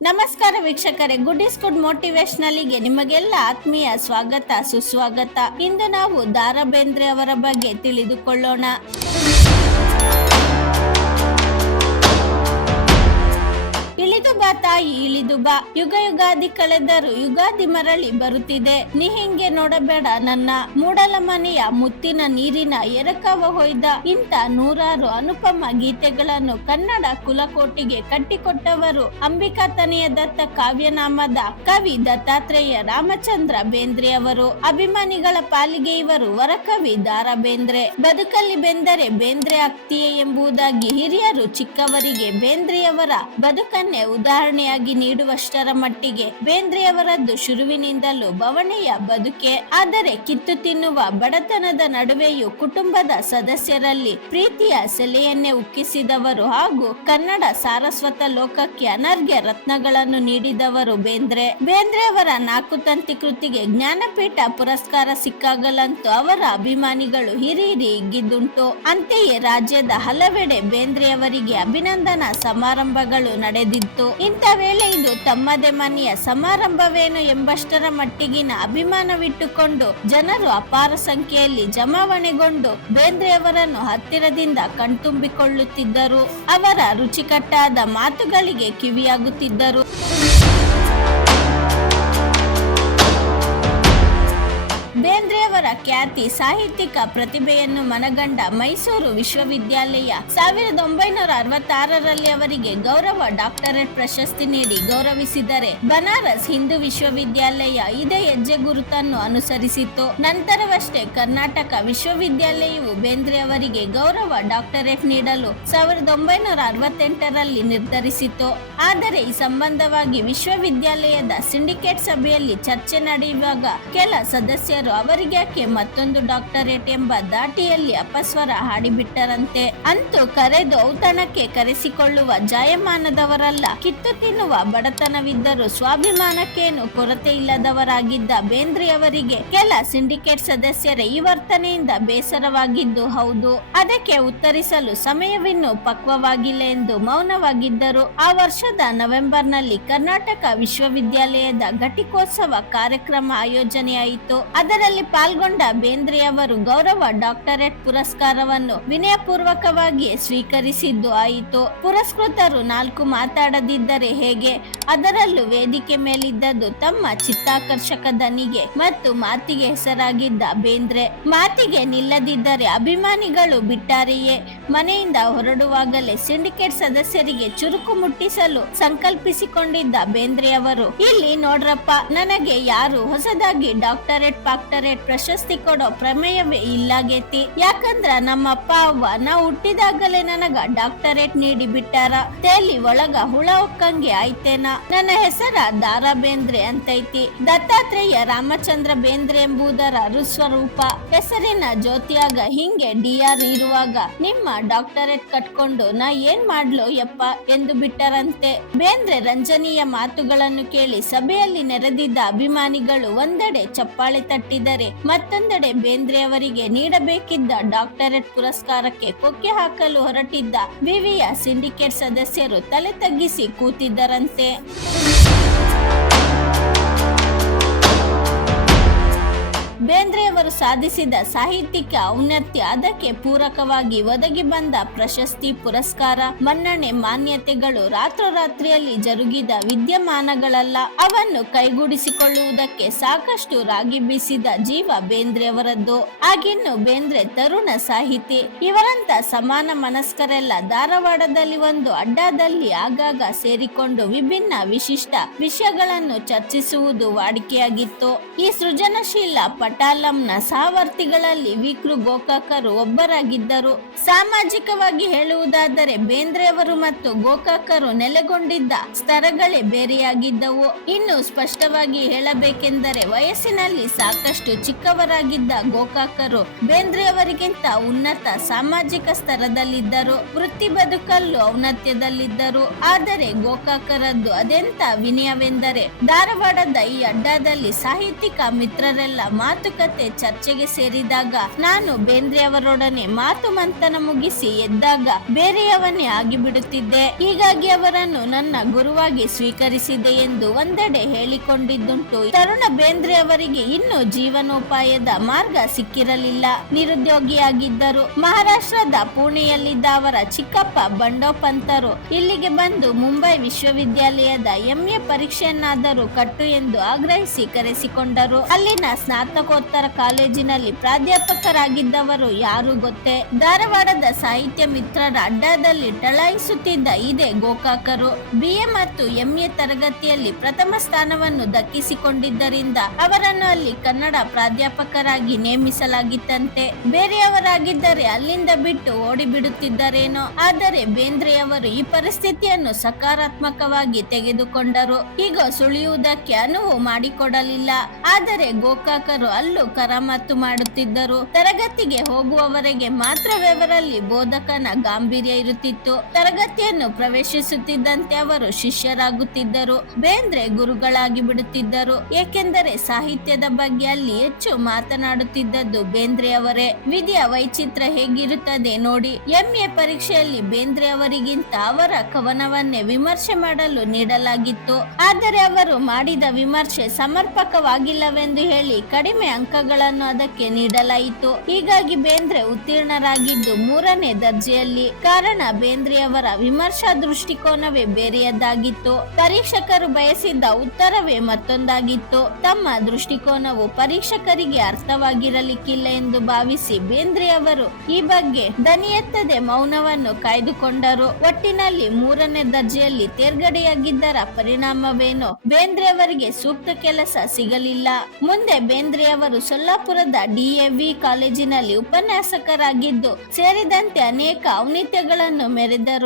ನಮಸ್ಕಾರ ವೀಕ್ಷಕರೇ, good is good ಮೋಟಿವೇಶನಲ್ಗೆ ನಿಮಗೆಲ್ಲ ಆತ್ಮೀಯ ಸ್ವಾಗತ ಸುಸ್ವಾಗತ. ಇಂದು ನಾವು ದ.ರಾ ಬೇಂದ್ರೆ ಅವರ ಬಗ್ಗೆ ತಿಳಿದುಕೊಳ್ಳೋಣ. ಇಳಿದು ಬಾ ತಾಯಿ ಇಳಿದು ಬಾ, ಯುಗ ಯುಗಾದಿ ಕಳೆದರು ಯುಗಾದಿ ಮರಳಿ ಬರುತ್ತಿದೆ. ನೀ ಹಿಂಗೆ ನೋಡಬೇಡ ನನ್ನ ಮೂಡಲ ಮನೆಯ ಮುತ್ತಿನ ನೀರಿನ ಎರಕವ ಹೊಯ್ದ. ಇಂಥ ನೂರಾರು ಅನುಪಮ ಗೀತೆಗಳನ್ನು ಕನ್ನಡ ಕುಲಕೋಟಿಗೆ ಕಟ್ಟಿಕೊಟ್ಟವರು ಅಂಬಿಕಾ ತನೆಯ ದತ್ತ ಕಾವ್ಯನಾಮದ ಕವಿ ದತ್ತಾತ್ರೇಯ ರಾಮಚಂದ್ರ ಬೇಂದ್ರೆ ಅವರು. ಅಭಿಮಾನಿಗಳ ಪಾಲಿಗೆ ಇವರು ವರಕವಿ ದ.ರಾ ಬೇಂದ್ರೆ. ಬದುಕಲ್ಲಿ ಬೆಂದರೆ ಬೇಂದ್ರೆ ಆಗ್ತೀಯೇ ಎಂಬುದಾಗಿ ಹಿರಿಯರು ಚಿಕ್ಕವರಿಗೆ ಬೇಂದ್ರೆಯವರ ಬದುಕನ್ನೇ ಉದಾಹರಣೆಯಾಗಿ ನೀಡುವಷ್ಟರ ಮಟ್ಟಿಗೆ ಬೇಂದ್ರೆಯವರದ್ದು ಶುರುವಿನಿಂದಲೂ ಬವಣೆಯ ಬದುಕೆ. ಆದರೆ ಕಿತ್ತು ತಿನ್ನುವ ಬಡತನದ ನಡುವೆಯೂ ಕುಟುಂಬದ ಸದಸ್ಯರಲ್ಲಿ ಪ್ರೀತಿಯ ಸೆಲೆಯನ್ನೇ ಉಕ್ಕಿಸಿದವರು ಹಾಗೂ ಕನ್ನಡ ಸಾರಸ್ವತ ಲೋಕಕ್ಕೆ ಅನರ್ಘ್ಯ ರತ್ನಗಳನ್ನು ನೀಡಿದವರು ಬೇಂದ್ರೆ. ಬೇಂದ್ರೆಯವರ 4 ತಂತಿ ಕೃತಿಗೆ ಜ್ಞಾನಪೀಠ ಪುರಸ್ಕಾರ ಸಿಕ್ಕಾಗಲಂತೂ ಅವರ ಅಭಿಮಾನಿಗಳು ಹಿರಿಯಿರಿ ಹಿಗ್ಗಿದ್ದುಂಟು. ಅಂತೆಯೇ ರಾಜ್ಯದ ಹಲವೆಡೆ ಬೇಂದ್ರೆಯವರಿಗೆ ಅಭಿನಂದನಾ ಸಮಾರಂಭಗಳು ನಡೆದಿತ್ತು. ಇಂಥ ವೇಳೆ ಇದು ತಮ್ಮದೇ ಮನೆಯ ಸಮಾರಂಭವೇನು ಎಂಬಷ್ಟರ ಮಟ್ಟಿಗಿನ ಅಭಿಮಾನವಿಟ್ಟುಕೊಂಡು ಜನರು ಅಪಾರ ಸಂಖ್ಯೆಯಲ್ಲಿ ಜಮಾವಣೆಗೊಂಡು ಬೇಂದ್ರೆಯವರನ್ನು ಹತ್ತಿರದಿಂದ ಕಣ್ತುಂಬಿಕೊಳ್ಳುತ್ತಿದ್ದರು. ಅವರ ರುಚಿಕಟ್ಟಾದ ಮಾತುಗಳಿಗೆ ಕಿವಿಯಾಗುತ್ತಿದ್ದರು. ಬೇಂದ್ರೆಯವರ ಖ್ಯಾತಿ ಸಾಹಿತ್ಯಿಕ ಪ್ರತಿಭೆಯನ್ನು ಮನಗಂಡ ಮೈಸೂರು ವಿಶ್ವವಿದ್ಯಾಲಯ 1966ರಲ್ಲಿ ಅವರಿಗೆ ಗೌರವ ಡಾಕ್ಟರೇಟ್ ಪ್ರಶಸ್ತಿ ನೀಡಿ ಗೌರವಿಸಿದರೆ, ಬನಾರಸ್ ಹಿಂದೂ ವಿಶ್ವವಿದ್ಯಾಲಯ ಇದೇ ಹೆಜ್ಜೆ ಗುರುತನ್ನು ಅನುಸರಿಸಿತ್ತು. ನಂತರವಷ್ಟೇ ಕರ್ನಾಟಕ ವಿಶ್ವವಿದ್ಯಾಲಯವು ಬೇಂದ್ರೆ ಅವರಿಗೆ ಗೌರವ ಡಾಕ್ಟರೇಟ್ ನೀಡಲು 1968ರಲ್ಲಿ ನಿರ್ಧರಿಸಿತು. ಆದರೆ ಈ ಸಂಬಂಧವಾಗಿ ವಿಶ್ವವಿದ್ಯಾಲಯದ ಸಿಂಡಿಕೇಟ್ ಸಭೆಯಲ್ಲಿ ಚರ್ಚೆ ನಡೆಯುವಾಗ ಕೆಲ ಸದಸ್ಯರು ಅವರಿಗ್ಯಾಕೆ ಮತ್ತೊಂದು ಡಾಕ್ಟರೇಟ್ ಎಂಬ ದಾಟಿಯಲ್ಲಿ ಅಪಸ್ವರ ಹಾಡಿಬಿಟ್ಟರಂತೆ. ಅಂತೂ ಕರೆದು ಔತಣಕ್ಕೆ ಕರೆಸಿಕೊಳ್ಳುವ ಜಾಯಮಾನದವರಲ್ಲ. ಕಿತ್ತು ತಿನ್ನುವ ಬಡತನವಿದ್ದರೂ ಸ್ವಾಭಿಮಾನಕ್ಕೇನು ಕೊರತೆ ಇಲ್ಲದವರಾಗಿದ್ದ ಬೇಂದ್ರೆಯವರಿಗೆ ಕೆಲ ಸಿಂಡಿಕೇಟ್ ಸದಸ್ಯರ ಈ ವರ್ತನೆಯಿಂದ ಬೇಸರವಾಗಿದ್ದು ಹೌದು. ಅದಕ್ಕೆ ಉತ್ತರಿಸಲು ಸಮಯವಿನ್ನೂ ಪಕ್ವವಾಗಿಲ್ಲ ಎಂದು ಮೌನವಾಗಿದ್ದರು. ಆ ವರ್ಷದ ನವೆಂಬರ್ನಲ್ಲಿ ಕರ್ನಾಟಕ ವಿಶ್ವವಿದ್ಯಾಲಯದ ಘಟಿಕೋತ್ಸವ ಕಾರ್ಯಕ್ರಮ ಆಯೋಜನೆಯಾಯಿತು. ಅದರಲ್ಲಿ ಪಾಲ್ಗೊಂಡ ಬೇಂದ್ರೆಯವರು ಗೌರವ ಡಾಕ್ಟರೇಟ್ ಪುರಸ್ಕಾರವನ್ನು ವಿನಯಪೂರ್ವಕವಾಗಿ ಸ್ವೀಕರಿಸಿದ್ದು ಆಯಿತು. ಪುರಸ್ಕೃತರು 4 ಮಾತಾಡದಿದ್ದರೆ ಹೇಗೆ? ಅದರಲ್ಲೂ ವೇದಿಕೆ ಮೇಲಿದ್ದದ್ದು ತಮ್ಮ ಚಿತ್ತಾಕರ್ಷಕ ದನಿಗೆ ಮತ್ತು ಮಾತಿಗೆ ಹೆಸರಾಗಿದ್ದ ಬೇಂದ್ರೆ. ಮಾತಿಗೆ ನಿಲ್ಲದಿದ್ದರೆ ಅಭಿಮಾನಿಗಳು ಬಿಟ್ಟಾರೆಯೇ? ಮನೆಯಿಂದ ಹೊರಡುವಾಗಲೇ ಸಿಂಡಿಕೇಟ್ ಸದಸ್ಯರಿಗೆ ಚುರುಕು ಮುಟ್ಟಿಸಲು ಸಂಕಲ್ಪಿಸಿಕೊಂಡಿದ್ದ ಬೇಂದ್ರೆಯವರು, ಇಲ್ಲಿ ನೋಡ್ರಪ್ಪ, ನನಗೆ ಯಾರು ಹೊಸದಾಗಿ ಡಾಕ್ಟರೇಟ್ ಪ್ರಶಸ್ತಿ ಕೊಡೋ ಪ್ರಮೇಯವೇ ಇಲ್ಲಾಗೇತಿ. ಯಾಕಂದ್ರ ನಮ್ಮ ಅಪ್ಪ ಅವ್ವ ನಾವು ಹುಟ್ಟಿದಾಗಲೇ ನನಗ ಡಾಕ್ಟರೇಟ್ ನೀಡಿ ಬಿಟ್ಟಾರ. ತೇಲಿ ಒಳಗ ಹುಳ ಹೊಕ್ಕಂಗೆ ಆಯ್ತೇನ. ನನ್ನ ಹೆಸರ ದ.ರಾ ಬೇಂದ್ರೆ ಅಂತೈತಿ. ದತ್ತಾತ್ರೇಯ ರಾಮಚಂದ್ರ ಬೇಂದ್ರೆ ಎಂಬುದರ ಋಸ್ವರೂಪ. ಹೆಸರಿನ ಜ್ಯೋತಿಯಾಗ ಹಿಂಗೆ ಡಿ.ಆರ್ ಇರುವಾಗ ನಿಮ್ಮ ಡಾಕ್ಟರೇಟ್ ಕಟ್ಕೊಂಡು ನಾ ಏನ್ ಮಾಡ್ಲೋ ಯಪ್ಪ ಎಂದು ಬಿಟ್ಟರಂತೆ. ಬೇಂದ್ರೆ ರಂಜನೀಯ ಮಾತುಗಳನ್ನು ಕೇಳಿ ಸಭೆಯಲ್ಲಿ ನೆರೆದಿದ್ದ ಅಭಿಮಾನಿಗಳು ಒಂದೆಡೆ ಚಪ್ಪಾಳೆ ತಟ್ಟಿದರೆ, ಮತ್ತೊಂದೆಡೆ ಬೇಂದ್ರೆ ಅವರಿಗೆ ನೀಡಬೇಕಿದ್ದ ಡಾಕ್ಟರೇಟ್ ಪುರಸ್ಕಾರಕ್ಕೆ ಕೊಕ್ಕೆ ಹಾಕಲು ಹೊರಟಿದ್ದ ವಿವಿಯ ಸಿಂಡಿಕೇಟ್ ಸದಸ್ಯರು ತಲೆ ತಗ್ಗಿಸಿ ಕೂತಿದ್ದರಂತೆ. ಬೇಂದ್ರೆಯವರು ಸಾಧಿಸಿದ ಸಾಹಿತ್ಯಿಕ ಔನ್ನತ್ಯ, ಅದಕ್ಕೆ ಪೂರಕವಾಗಿ ಒದಗಿ ಬಂದ ಪ್ರಶಸ್ತಿ, ಪುರಸ್ಕಾರ, ಮನ್ನಣೆ, ಮಾನ್ಯತೆಗಳು ರಾತ್ರೋರಾತ್ರಿಯಲ್ಲಿ ಜರುಗಿದ ವಿದ್ಯಮಾನಗಳಲ್ಲ. ಅವನ್ನು ಕೈಗೂಡಿಸಿಕೊಳ್ಳುವುದಕ್ಕೆ ಸಾಕಷ್ಟು ರಾಗಿ ಬೀಸಿದ ಜೀವ ಬೇಂದ್ರೆಯವರದ್ದು. ಆಗಿನ್ನು ಬೇಂದ್ರೆ ತರುಣ ಸಾಹಿತಿ. ಇವರಂತ ಸಮಾನ ಮನಸ್ಕರೆಲ್ಲ ಧಾರವಾಡದಲ್ಲಿ ಒಂದು ಅಡ್ಡಾದಲ್ಲಿ ಆಗಾಗ ಸೇರಿಕೊಂಡು ವಿಭಿನ್ನ ವಿಶಿಷ್ಟ ವಿಷಯಗಳನ್ನು ಚರ್ಚಿಸುವುದು ವಾಡಿಕೆಯಾಗಿತ್ತು. ಈ ಸೃಜನಶೀಲ ಪಟಾಲಂನ ಸಹವರ್ತಿಗಳಲ್ಲಿ ವಿಕ್ರು ಗೋಕಾಕರು ಒಬ್ಬರಾಗಿದ್ದರು. ಸಾಮಾಜಿಕವಾಗಿ ಹೇಳುವುದಾದರೆ ಬೇಂದ್ರೆಯವರು ಮತ್ತು ಗೋಕಾಕರು ನೆಲೆಗೊಂಡಿದ್ದ ಸ್ತರಗಳೇ ಬೇರೆಯಾಗಿದ್ದವು. ಇನ್ನು ಸ್ಪಷ್ಟವಾಗಿ ಹೇಳಬೇಕೆಂದರೆ ವಯಸ್ಸಿನಲ್ಲಿ ಸಾಕಷ್ಟು ಚಿಕ್ಕವರಾಗಿದ್ದ ಗೋಕಾಕರು ಬೇಂದ್ರೆಯವರಿಗಿಂತ ಉನ್ನತ ಸಾಮಾಜಿಕ ಸ್ತರದಲ್ಲಿದ್ದರು. ವೃತ್ತಿ ಬದುಕಲ್ಲೂ ಔನ್ನತ್ಯದಲ್ಲಿದ್ದರು. ಆದರೆ ಗೋಕಾಕರದ್ದು ಅದೆಂತ ವಿನಯವೆಂದರೆ ಧಾರವಾಡದ ಈ ಅಡ್ಡಾದಲ್ಲಿ ಸಾಹಿತ್ಯಿಕ ಮಿತ್ರರೆಲ್ಲ ಮಾತುಕತೆ ಚರ್ಚೆಗೆ ಸೇರಿದಾಗ ನಾನು ಬೇಂದ್ರೆ ಅವರೊಡನೆ ಮಾತು ಮಂಥನ ಮುಗಿಸಿ ಎದ್ದಾಗ ಬೇರೆಯವನ್ನೇ ಆಗಿಬಿಡುತ್ತಿದ್ದೆ. ಹೀಗಾಗಿ ಅವರನ್ನು ನನ್ನ ಗುರುವಾಗಿ ಸ್ವೀಕರಿಸಿದೆ ಎಂದು ಒಂದೆಡೆ ಹೇಳಿಕೊಂಡಿದ್ದುಂಟು. ತರುಣ ಬೇಂದ್ರೆ ಅವರಿಗೆ ಇನ್ನೂ ಜೀವನೋಪಾಯದ ಮಾರ್ಗ ಸಿಕ್ಕಿರಲಿಲ್ಲ. ನಿರುದ್ಯೋಗಿಯಾಗಿದ್ದರು. ಮಹಾರಾಷ್ಟ್ರದ ಪುಣೆಯಲ್ಲಿದ್ದ ಅವರ ಚಿಕ್ಕಪ್ಪ ಬಂಡೋಪಂತರು ಇಲ್ಲಿಗೆ ಬಂದು ಮುಂಬೈ ವಿಶ್ವವಿದ್ಯಾಲಯದ MA ಪರೀಕ್ಷೆಯನ್ನಾದರೂ ಕಟ್ಟು ಎಂದು ಆಗ್ರಹಿಸಿ ಕರೆಸಿಕೊಂಡರು. ಅಲ್ಲಿನ ಸ್ನಾತಕೋತ್ತರ ಕಾಲೇಜಿನಲ್ಲಿ ಪ್ರಾಧ್ಯಾಪಕರಾಗಿದ್ದವರು ಯಾರು ಗೊತ್ತೇ? ಧಾರವಾಡದ ಸಾಹಿತ್ಯ ಮಿತ್ರರ ಅಡ್ಡಾದಲ್ಲಿ ಟಳಾಯಿಸುತ್ತಿದ್ದ ಇದೇ ಗೋಕಾಕರು. BA ಮತ್ತು MA ತರಗತಿಯಲ್ಲಿ ಪ್ರಥಮ ಸ್ಥಾನವನ್ನು ದಕ್ಕಿಸಿಕೊಂಡಿದ್ದರಿಂದ ಅವರನ್ನು ಅಲ್ಲಿ ಕನ್ನಡ ಪ್ರಾಧ್ಯಾಪಕರಾಗಿ ನೇಮಿಸಲಾಗಿತ್ತಂತೆ. ಬೇರೆಯವರಾಗಿದ್ದರೆ ಅಲ್ಲಿಂದ ಬಿಟ್ಟು ಓಡಿಬಿಡುತ್ತಿದ್ದರೇನೋ. ಆದರೆ ಬೇಂದ್ರೆಯವರು ಈ ಪರಿಸ್ಥಿತಿಯನ್ನು ಸಕಾರಾತ್ಮಕವಾಗಿ ತೆಗೆದುಕೊಂಡರು. ಈಗ ಸುಳಿಯುವುದಕ್ಕೆ ಅನುವು ಮಾಡಿಕೊಡಲಿಲ್ಲ. ಆದರೆ ಗೋಕಾಕರು ಅಲ್ಲೂ ಕರಾಮತ್ತು ಮಾಡುತ್ತಿದ್ದರು. ತರಗತಿಗೆ ಹೋಗುವವರೆಗೆ ಮಾತ್ರವೇ ಅವರಲ್ಲಿ ಬೋಧಕನ ಗಾಂಭೀರ್ಯ ಇರುತ್ತಿತ್ತು. ತರಗತಿಯನ್ನು ಪ್ರವೇಶಿಸುತ್ತಿದ್ದಂತೆ ಅವರು ಶಿಷ್ಯರಾಗುತ್ತಿದ್ದರು. ಬೇಂದ್ರೆ ಗುರುಗಳಾಗಿ ಬಿಡುತ್ತಿದ್ದರು. ಏಕೆಂದರೆ ಸಾಹಿತ್ಯದ ಬಗ್ಗೆ ಅಲ್ಲಿ ಹೆಚ್ಚು ಮಾತನಾಡುತ್ತಿದ್ದದ್ದು ಬೇಂದ್ರೆ ಅವರೇ. ವಿಧಿಯ ವೈಚಿತ್ರ ಹೇಗಿರುತ್ತದೆ ನೋಡಿ. MA ಪರೀಕ್ಷೆಯಲ್ಲಿ ಬೇಂದ್ರೆ ಅವರಿಗಿಂತ ಅವರ ಕವನವನ್ನೇ ವಿಮರ್ಶೆ ಮಾಡಲು ನೀಡಲಾಗಿತ್ತು. ಆದರೆ ಅವರು ಮಾಡಿದ ವಿಮರ್ಶೆ ಸಮರ್ಪಕವಾಗಿಲ್ಲವೆಂದು ಹೇಳಿ ಕಡಿಮೆ ಅಂಕಗಳನ್ನು ಅದಕ್ಕೆ ನೀಡಲಾಯಿತು. ಹೀಗಾಗಿ ಬೇಂದ್ರೆ ಉತ್ತೀರ್ಣರಾಗಿದ್ದು 3ನೇ ದರ್ಜೆಯಲ್ಲಿ. ಕಾರಣ ಬೇಂದ್ರೆಯವರ ವಿಮರ್ಶಾ ದೃಷ್ಟಿಕೋನವೇ ಬೇರೆಯದ್ದಾಗಿತ್ತು. ಪರೀಕ್ಷಕರು ಬಯಸಿದ್ದ ಉತ್ತರವೇ ಮತ್ತೊಂದಾಗಿತ್ತು. ತಮ್ಮ ದೃಷ್ಟಿಕೋನವು ಪರೀಕ್ಷಕರಿಗೆ ಅರ್ಥವಾಗಿರಲಿಕ್ಕಿಲ್ಲ ಎಂದು ಭಾವಿಸಿ ಬೇಂದ್ರೆಯವರು ಈ ಬಗ್ಗೆ ದನಿ ಎತ್ತದೆ ಮೌನವನ್ನು ಕಾಯ್ದುಕೊಂಡರು. ಒಟ್ಟಿನಲ್ಲಿ 3ನೇ ದರ್ಜೆಯಲ್ಲಿ ತೇರ್ಗಡೆಯಾಗಿದ್ದರ ಪರಿಣಾಮವೇನು? ಬೇಂದ್ರೆ ಅವರಿಗೆ ಸೂಕ್ತ ಕೆಲಸ ಸಿಗಲಿಲ್ಲ. ಮುಂದೆ ಬೇಂದ್ರೆಯವರು ಸೊಲ್ಲಾಪುರದ DAV ಕಾಲೇಜಿನಲ್ಲಿ ಉಪನ್ಯಾಸಕರಾಗಿದ್ದು ಸೇರಿದಂತೆ ಅನೇಕ ಔನ್ನತ್ಯಗಳನ್ನು ಮೆರೆದರು.